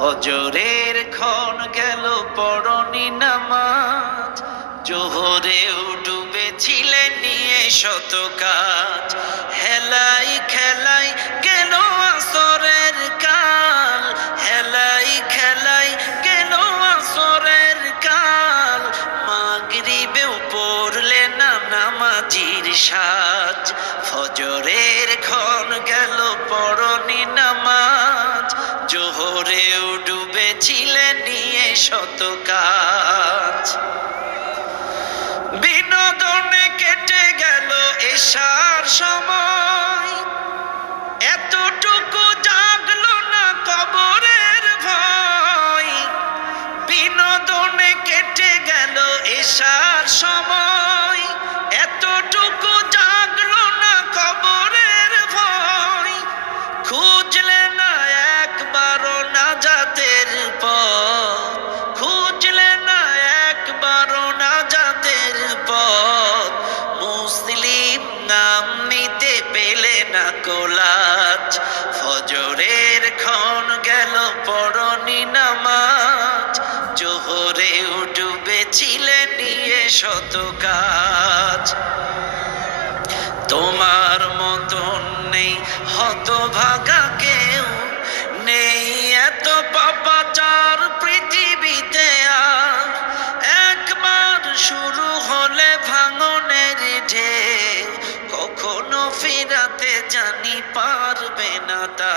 ফজরের ক্ষণ গেল পড়নি নামাজ, জোহরেও ডুবেছিলে নিয়ে শত কাজ। হেলাই খেলাই গেল আসরের কাল, হেলাই খেলাই গেল আসরের কাল। মাগরিবেও পড়লে না নামাজির সাজ। ফজরের ক্ষণ গেল পড়নি নামাজ, জোহরেও ডুবেছিলে নিয়ে শত কাজ। বিনোদনে কেটে গেল এশার সময়, এতটুকু জাগলো না কবরের ভয়। বিনোদনে কেটে গেল এশার সময়, এতটুকু জাগলো না কবরের ভয়। খুঁজলে না একবারও নাজাতের পথ, খুঁজলে না একবারও নাজাতের পথ। মুসলিম নাম নিতে পেলে না কোলাজ। ফজরের ক্ষণ গেল পড়নি নামাজ, জোহরেও ডুবেছিলে নিয়ে শত কাজ। তোমার মতন নেই হতভাগা কেউ, নেই এত পাপাচার পৃথিবীতে আর। একবার শুরু হলে ভাঙনের ঢেউ, কখনো ফিরাতে জানি পারবে না তা।